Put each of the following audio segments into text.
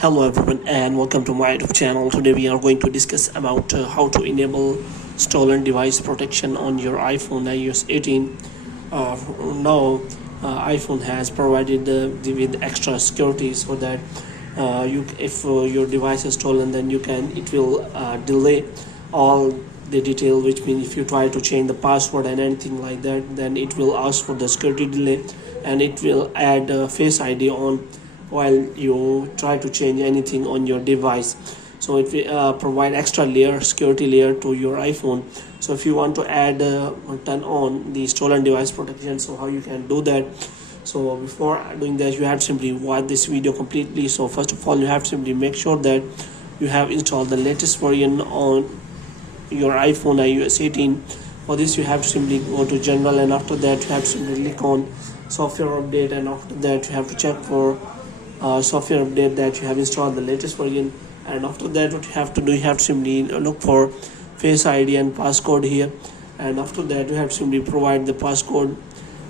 Hello everyone and welcome to my YouTube channel. Today we are going to discuss about how to enable stolen device protection on your iPhone iOS 18. Now iPhone has provided with extra security so that if your device is stolen, then it will delay all the detail, which means if you try to change the password and anything like that, then it will ask for the security delay, and it will add Face ID on while you try to change anything on your device. So it will provide extra security layer to your iPhone. So if you want to add or turn on the stolen device protection, so how you can do that? So before doing that, you have to simply watch this video completely. So first of all, you have to simply make sure that you have installed the latest version on your iPhone iOS 18. For this, you have to simply go to general, and after that you have to simply click on software update, and after that you have to check for software update that you have installed the latest version. And after that, what you have to do, you have to simply look for Face ID and passcode here, and after that you have to simply provide the passcode.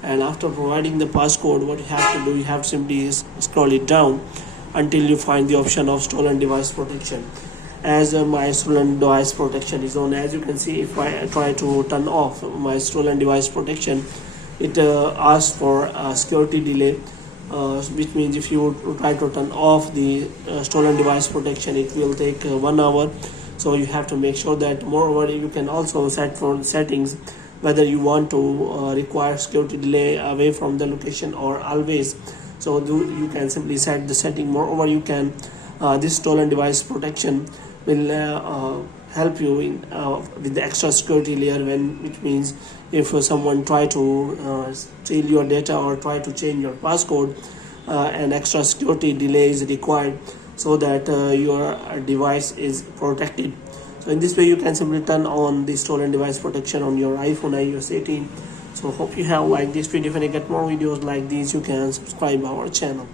And after providing the passcode, what you have to do, you have to simply scroll it down until you find the option of stolen device protection. As my stolen device protection is on, as you can see, if I try to turn off my stolen device protection, it asks for security delay, which means if you try to turn off the stolen device protection, it will take 1 hour. So you have to make sure that. Moreover, you can also set for settings whether you want to require security delay away from the location or always. So you can simply set the setting. Moreover, you can this stolen device protection will help you in with the extra security layer, which means if someone try to steal your data or try to change your passcode, an extra security delay is required so that your device is protected. So in this way, you can simply turn on the stolen device protection on your iPhone iOS 18. So hope you have liked this video. If you get more videos like these, you can subscribe our channel.